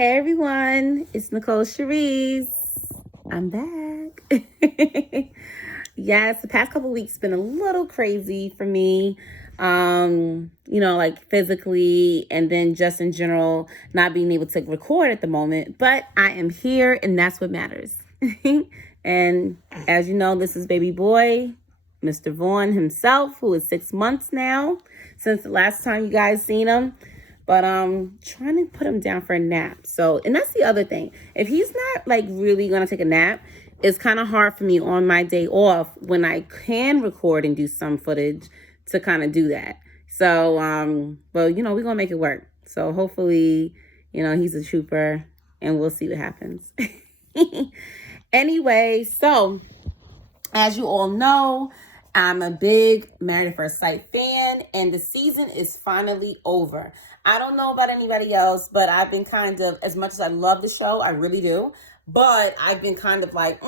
Hey everyone, it's Nicole Cherise. I'm back. Yes, the past couple weeks been a little crazy for me. Like physically and then just in general, not being able to record at the moment. But I am here and that's what matters. And as you know, this is baby boy, Mr. Vaughn himself, who is 6 months now since the last time you guys seen him. But trying to put him down for a nap. So, and that's the other thing. If he's not like really gonna take a nap, it's kind of hard for me on my day off when I can record and do some footage to kind of do that. So, but we're gonna make it work. So hopefully, he's a trooper and we'll see what happens. Anyway, so as you all know, I'm a big Married at First Sight fan, and the season is finally over. I don't know about anybody else, but I've been kind of, as much as I love the show, I really do, but I've been kind of like,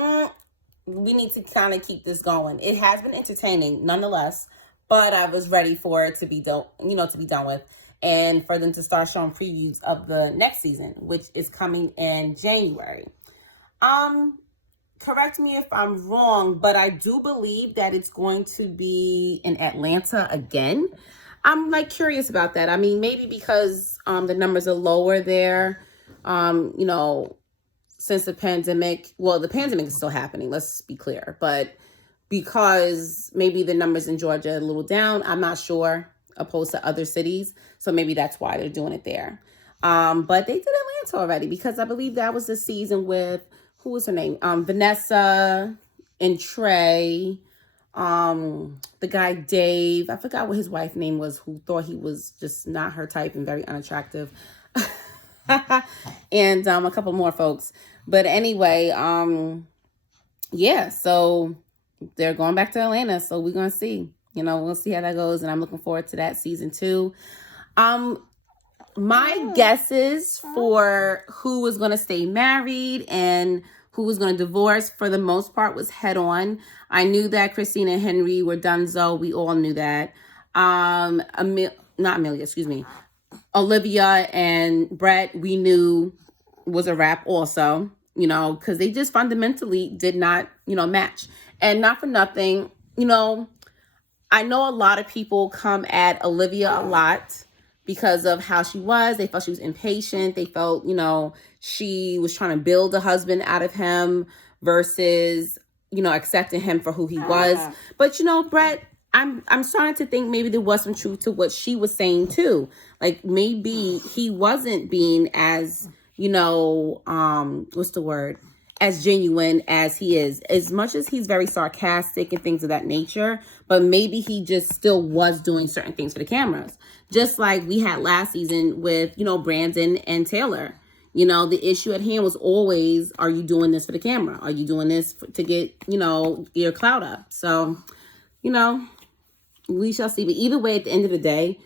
we need to kind of keep this going. It has been entertaining, nonetheless, but I was ready for it to be done, to be done with, and for them to start showing previews of the next season, which is coming in January. Correct me if I'm wrong, but I do believe that it's going to be in Atlanta again. I'm like curious about that. I mean, maybe because the numbers are lower there, since the pandemic. Well, the pandemic is still happening, let's be clear. But because maybe the numbers in Georgia are a little down, I'm not sure, opposed to other cities. So maybe that's why they're doing it there. But they did Atlanta already because I believe that was the season with, who was her name? Vanessa and Trey. The guy Dave, I forgot what his wife's name was, who thought he was just not her type and very unattractive. And a couple more folks. But anyway, so they're going back to Atlanta. So we're gonna see. We'll see how that goes, and I'm looking forward to that season 2. My guesses for who was going to stay married and who was going to divorce, for the most part, was head on. I knew that Christina and Henry were donezo. We all knew that. Olivia and Brett, we knew was a wrap also, because they just fundamentally did not, match. And not for nothing, I know a lot of people come at Olivia a lot because of how she was. They felt she was impatient. They felt, she was trying to build a husband out of him versus, accepting him for who he was. But, Brett, I'm starting to think maybe there was some truth to what she was saying too. Like maybe he wasn't being as, as genuine as he is, as much as he's very sarcastic and things of that nature, but maybe he just still was doing certain things for the cameras. Just like we had last season with, Brandon and Taylor. The issue at hand was always, are you doing this for the camera? Are you doing this to get, your clout up? So, we shall see. But either way, at the end of the day,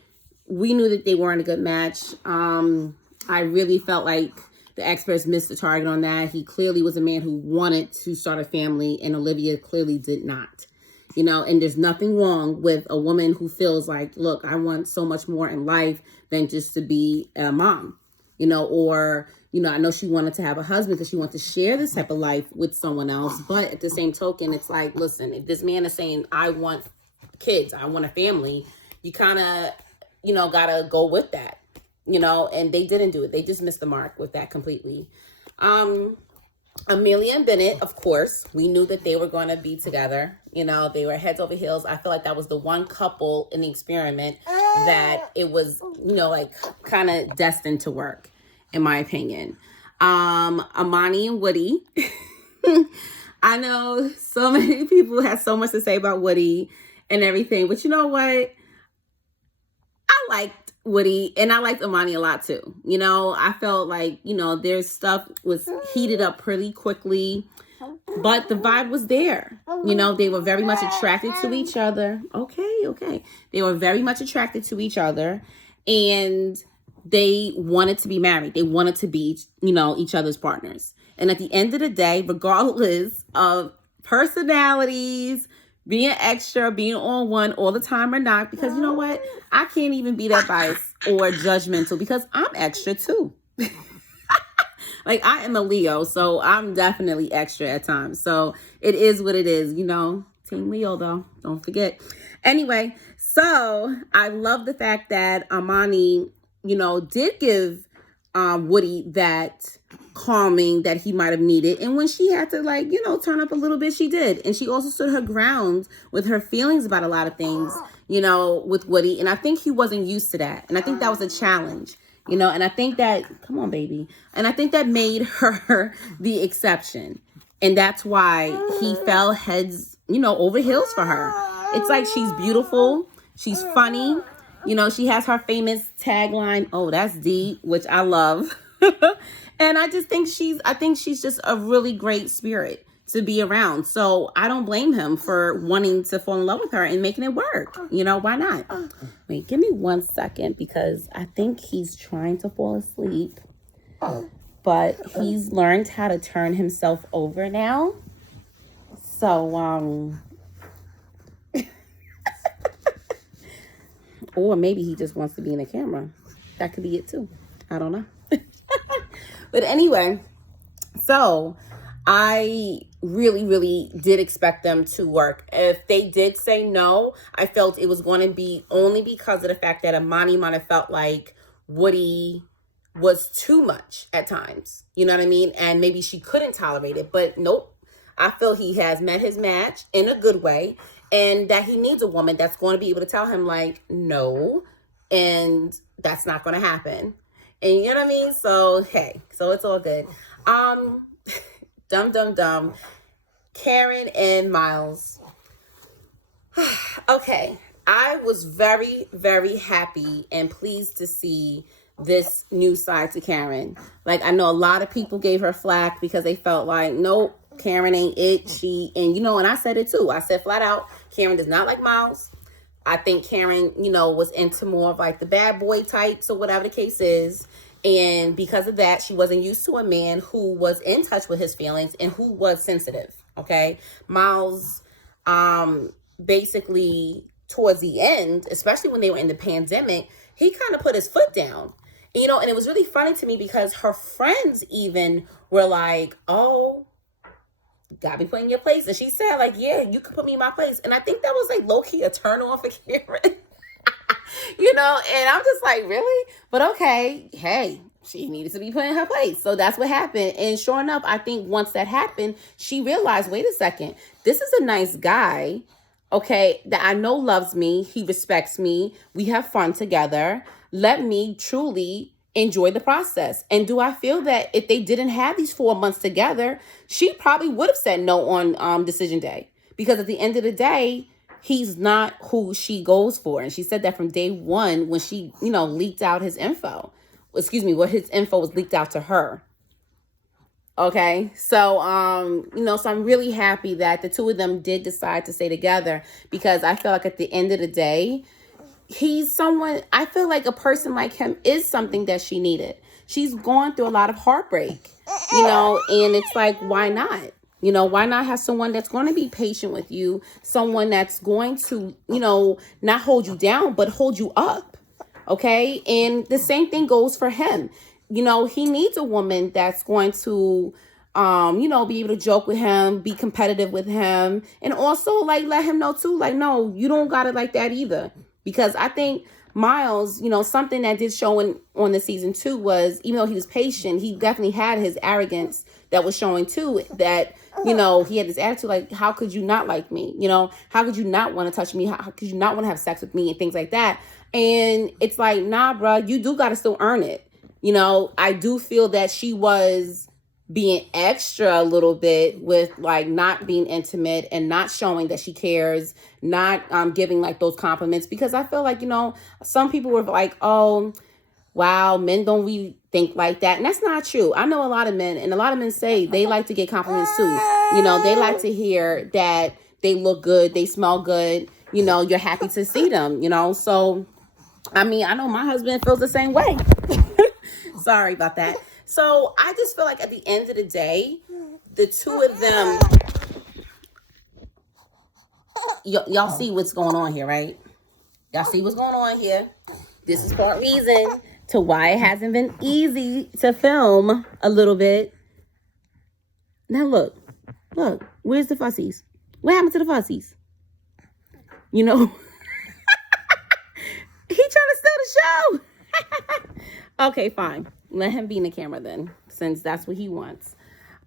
we knew that they weren't a good match. I really felt like the experts missed the target on that. He clearly was a man who wanted to start a family, and Olivia clearly did not. And there's nothing wrong with a woman who feels like, look, I want so much more in life than just to be a mom, or, I know she wanted to have a husband because she wanted to share this type of life with someone else. But at the same token, it's like, listen, if this man is saying, I want kids, I want a family, you kind of, gotta go with that, and they didn't do it. They just missed the mark with that completely. Amelia and Bennett, of course, we knew that they were going to be together. They were heads over heels. I feel like that was the one couple in the experiment that it was, kind of destined to work, in my opinion. Amani and Woody. I know so many people have so much to say about Woody and everything, but you know what? I liked Woody and I liked Amani a lot too. I felt like, their stuff was heated up pretty quickly, but the vibe was there. They were very much attracted to each other. Okay. They were very much attracted to each other, and they wanted to be married. They wanted to be, each other's partners. And at the end of the day, regardless of personalities, being extra, being on one all the time or not, because you know what? I can't even be that biased or judgmental because I'm extra too. Like, I am a Leo, so I'm definitely extra at times. So it is what it is, Team Leo, though. Don't forget. Anyway, so I love the fact that Amani, did give Woody that calming that he might have needed. And when she had to, turn up a little bit, she did. And she also stood her ground with her feelings about a lot of things, with Woody. And I think he wasn't used to that. And I think that was a challenge, and I think that, come on, baby. And I think that made her the exception. And that's why he fell heads, over heels for her. It's like she's beautiful. She's funny. She has her famous tagline, "Oh, that's D," which I love. And I just think she's just a really great spirit to be around. So I don't blame him for wanting to fall in love with her and making it work. Why not? Wait, give me 1 second, because I think he's trying to fall asleep, but he's learned how to turn himself over now. So, or maybe he just wants to be in the camera. That could be it too. I don't know. But anyway, so I really, really did expect them to work. If they did say no, I felt it was going to be only because of the fact that Amani might have felt like Woody was too much at times. You know what I mean? And maybe she couldn't tolerate it. But nope. I feel he has met his match in a good way. And that he needs a woman that's going to be able to tell him, like, no. And that's not going to happen. And you know what I mean? So, hey. So it's all good. Dumb. Karen and Miles. Okay. I was very, very happy and pleased to see this new side to Karen. Like, I know a lot of people gave her flack because they felt like, nope, Karen ain't it. And I said it too. I said flat out, Karen does not like Miles. I think Karen, was into more of like the bad boy types or whatever the case is. And because of that, she wasn't used to a man who was in touch with his feelings and who was sensitive. Okay. Miles, basically towards the end, especially when they were in the pandemic, he kind of put his foot down, and it was really funny to me because her friends even were like, oh, gotta be put in your place. And she said, like, yeah, you can put me in my place. And I think that was like low-key a turn on for Karen. And I'm just like, really? But okay, hey, she needed to be put in her place. So that's what happened. And sure enough, I think once that happened, she realized, wait a second, this is a nice guy, okay, that I know loves me. He respects me. We have fun together. Let me truly enjoy the process. And do I feel that if they didn't have these 4 months together, she probably would have said no on decision day. Because at the end of the day, he's not who she goes for. And she said that from day one when she, leaked out his info. What his info was leaked out to her. Okay. So, so I'm really happy that the two of them did decide to stay together, because I feel like at the end of the day, he's someone, I feel like a person like him is something that she needed. She's gone through a lot of heartbreak, and it's like, why not? Why not have someone that's going to be patient with you, someone that's going to, not hold you down, but hold you up. Okay. And the same thing goes for him. He needs a woman that's going to, be able to joke with him, be competitive with him, and also like let him know too, like, no, you don't got it like that either. Because I think Miles, something that did show on the season 2 was, even though he was patient, he definitely had his arrogance that was showing too, that, he had this attitude like, how could you not like me? How could you not want to touch me? How could you not want to have sex with me and things like that? And it's like, nah, bro, you do got to still earn it. I do feel that she was being extra a little bit with like not being intimate and not showing that she cares, not giving like those compliments, because I feel like, some people were like, oh, wow, men don't really think like that. And that's not true. I know a lot of men, and a lot of men say they like to get compliments too. They like to hear that they look good, they smell good, you're happy to see them, So, I mean, I know my husband feels the same way. Sorry about that. So I just feel like at the end of the day, the two of them, y'all see what's going on here, right? Y'all see what's going on here. This is part reason to why it hasn't been easy to film a little bit. Now look, where's the fussies? What happened to the fussies? You know, he trying to steal the show. Okay, fine. Let him be in the camera then, since that's what he wants.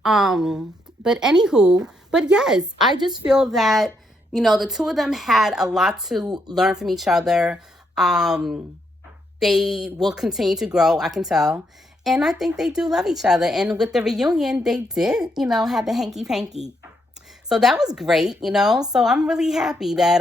But anywho, but yes, I just feel that, you know, the two of them had a lot to learn from each other. They will continue to grow, I can tell. And I think they do love each other. And with the reunion, they did, you know, have the hanky-panky. So that was great, you know. So I'm really happy that,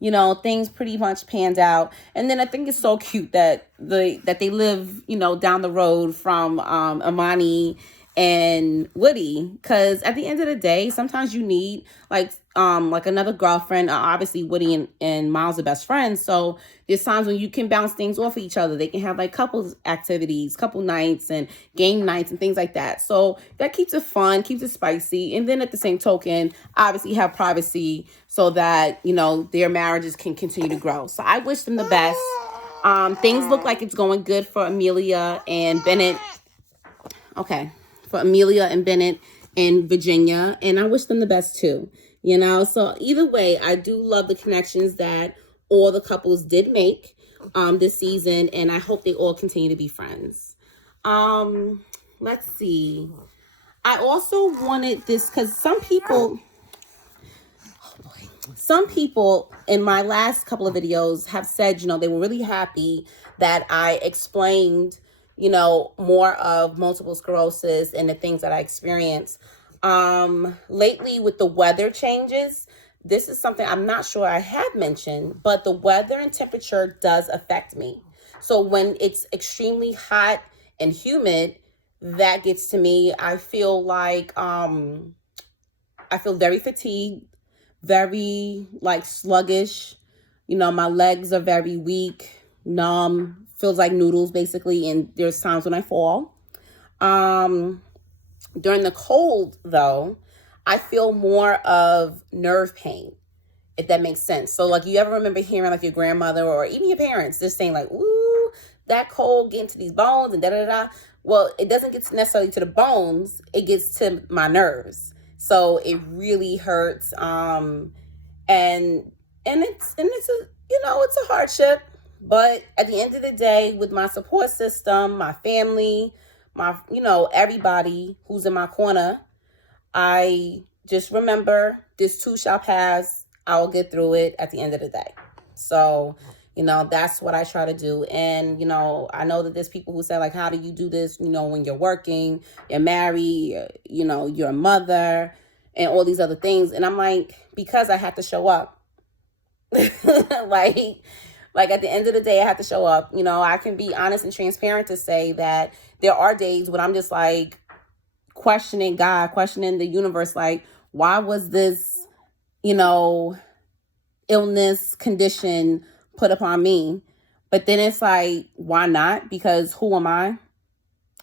you know, things pretty much panned out. And then I think it's so cute that they live, you know, down the road from Amani and Woody, because at the end of the day, sometimes you need like another girlfriend. Obviously Woody and Miles are best friends, so there's times when you can bounce things off of each other. They can have like couples activities, couple nights and game nights and things like that. So that keeps it fun, keeps it spicy. And then at the same token, obviously have privacy so that, you know, their marriages can continue to grow. So I wish them the best. Things look like it's going good for Amelia and Bennett. Okay. For Amelia and Bennett in Virginia. And I wish them the best too. You know, so either way, I do love the connections that all the couples did make this season. And I hope they all continue to be friends. Let's see. I also wanted this because some people in my last couple of videos have said, you know, they were really happy that I explained, you know, more of multiple sclerosis and the things that I experience. Lately with the weather changes, this is something I'm not sure I have mentioned, but the weather and temperature does affect me. So when it's extremely hot and humid, that gets to me. I feel like, I feel very fatigued, very like sluggish. You know, my legs are very weak, numb, feels like noodles basically, and there's times when I fall. During the cold though, I feel more of nerve pain, if that makes sense. So like, you ever remember hearing like your grandmother or even your parents just saying like, ooh, that cold getting to these bones and da-da-da. Well, it doesn't get necessarily to the bones, it gets to my nerves. So it really hurts. And it's a, you know, it's a hardship. But at the end of the day, with my support system, my family, my, you know, everybody who's in my corner, I just remember this too shall pass. I will get through it at the end of the day. So, you know, that's what I try to do. And, you know, I know that there's people who say like, how do you do this? You know, when you're working, you're married, you know, you're a mother and all these other things. And I'm like, because I have to show up. Like at the end of the day, I have to show up. You know, I can be honest and transparent to say that there are days when I'm just like questioning God, questioning the universe. Like, why was this, you know, illness condition put upon me? But then it's like, why not? Because who am I?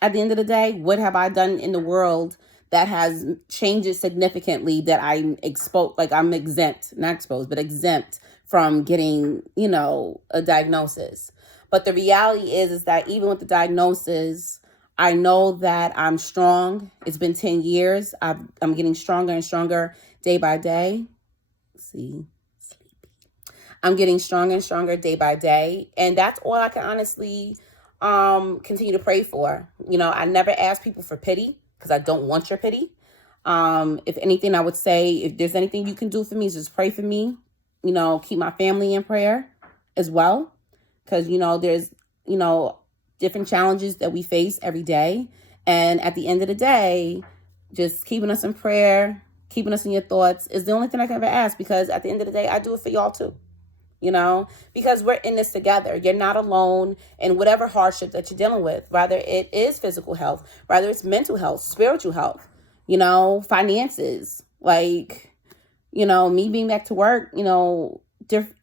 At the end of the day, what have I done in the world that has changed it significantly that I'm exposed, like I'm exempt, not exposed, but exempt from getting, you know, a diagnosis. But the reality is that even with the diagnosis, I know that I'm strong. It's been 10 years. I'm getting stronger and stronger day by day. See, sleepy. I'm getting stronger and stronger day by day. And that's all I can honestly continue to pray for. You know, I never ask people for pity because I don't want your pity. If anything, I would say, if there's anything you can do for me, just pray for me. You know, keep my family in prayer as well. Because, you know, there's, you know, different challenges that we face every day. And at the end of the day, just keeping us in prayer, keeping us in your thoughts is the only thing I can ever ask. Because at the end of the day, I do it for y'all too. You know, because we're in this together. You're not alone in whatever hardship that you're dealing with, whether it is physical health, whether it's mental health, spiritual health, you know, finances, like, you know, me being back to work, you know,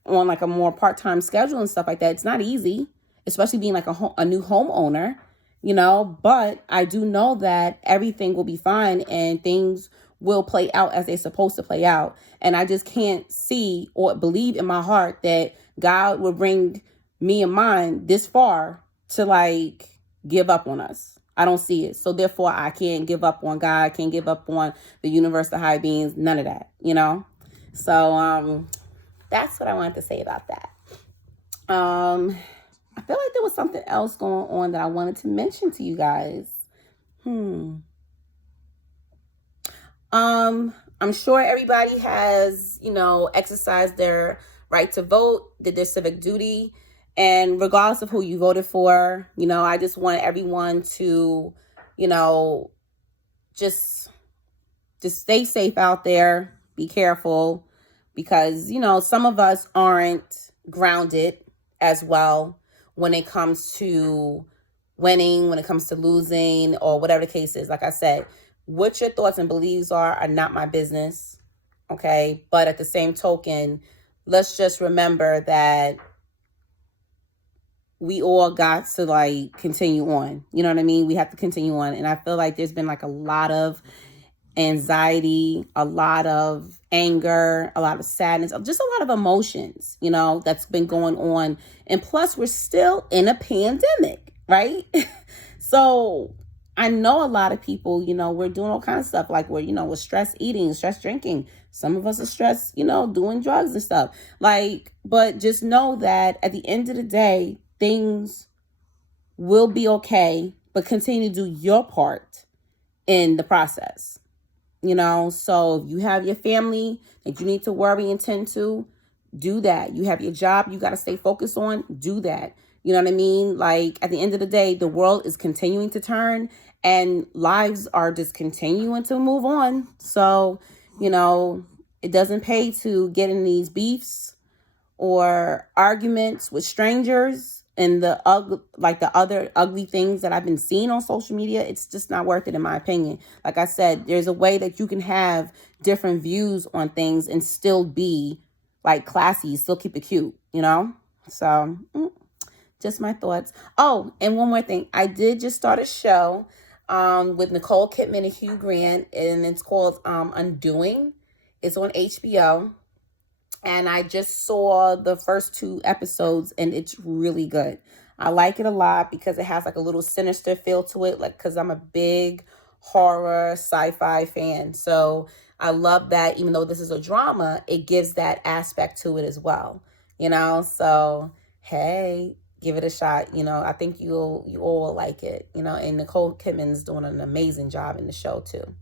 on like a more part-time schedule and stuff like that. It's not easy, especially being like a new homeowner, you know, but I do know that everything will be fine and things will play out as they're supposed to play out. And I just can't see or believe in my heart that God will bring me and mine this far to like give up on us. I don't see it. So therefore I can't give up on God, I can't give up on the universe, the high beings, none of that, you know? So that's what I wanted to say about that. I feel like there was something else going on that I wanted to mention to you guys. I'm sure everybody has, exercised their right to vote, did their civic duty, and regardless of who you voted for, I just want everyone to, just stay safe out there, be careful, because, some of us aren't grounded as well when it comes to winning, when it comes to losing, or whatever the case is. Like I said, what your thoughts and beliefs are not my business, okay? But at the same token, let's just remember that we all got to like continue on. You know what I mean? We have to continue on. And I feel like there's been like a lot of anxiety, a lot of anger, a lot of sadness, just a lot of emotions, that's been going on. And plus we're still in a pandemic, right? So I know a lot of people, we're doing all kinds of stuff, like we're stress eating, stress drinking. Some of us are stressed, doing drugs and stuff. But just know that at the end of the day, things will be okay, but continue to do your part in the process. So if you have your family that you need to worry and tend to, do that. You have your job you got to stay focused on, do that. You know what I mean? Like at the end of the day, the world is continuing to turn and lives are just continuing to move on. So, it doesn't pay to get in these beefs or arguments with strangers and the other ugly things that I've been seeing on social media. It's just not worth it, in my opinion. Like I said, there's a way that you can have different views on things and still be like classy, still keep it cute, So just my thoughts. Oh, and one more thing. I did just start a show with Nicole Kidman and Hugh Grant, and it's called Undoing. It's on HBO. And I just saw the first 2 episodes and it's really good. I like it a lot because it has like a little sinister feel to it, like because I'm a big horror sci-fi fan. So I love that even though this is a drama, it gives that aspect to it as well. So hey, give it a shot. I think you all will like it. And Nicole Kidman's doing an amazing job in the show too.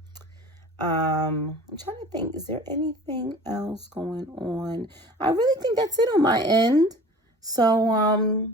I'm trying to think, is there anything else going on? I really think that's it on my end. So,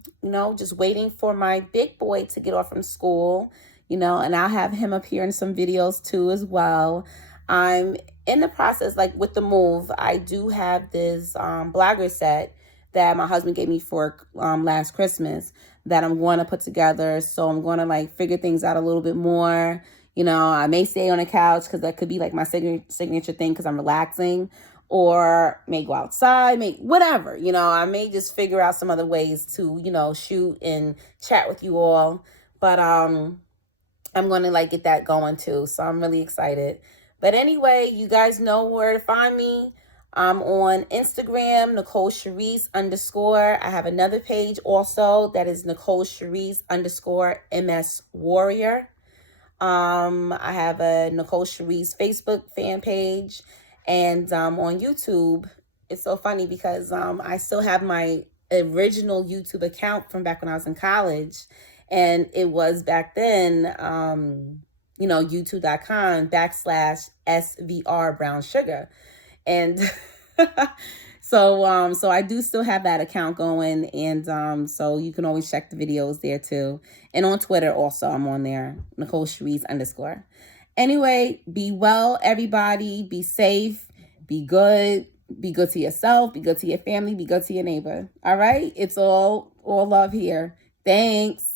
just waiting for my big boy to get off from school, and I'll have him appear in some videos too as well. I'm in the process, like with the move, I do have this blogger set that my husband gave me for last Christmas that I'm going to put together. So I'm going to like figure things out a little bit more. I may stay on the couch because that could be like my signature thing because I'm relaxing, or may go outside, whatever, I may just figure out some other ways to, shoot and chat with you all. But I'm going to like get that going too. So I'm really excited. But anyway, you guys know where to find me. I'm on Instagram, Nicole Cherise _ I have another page also that is Nicole Cherise _ MS Warrior. I have a Nicole Cherise Facebook fan page, and on YouTube. It's so funny because I still have my original YouTube account from back when I was in college, and it was back then, youtube.com /SVR Brown Sugar, and so I do still have that account going, and so you can always check the videos there too. And on Twitter also, I'm on there, Nicole Cherise _ Anyway, be well, everybody. Be safe. Be good. Be good to yourself. Be good to your family. Be good to your neighbor. All right? It's all love here. Thanks.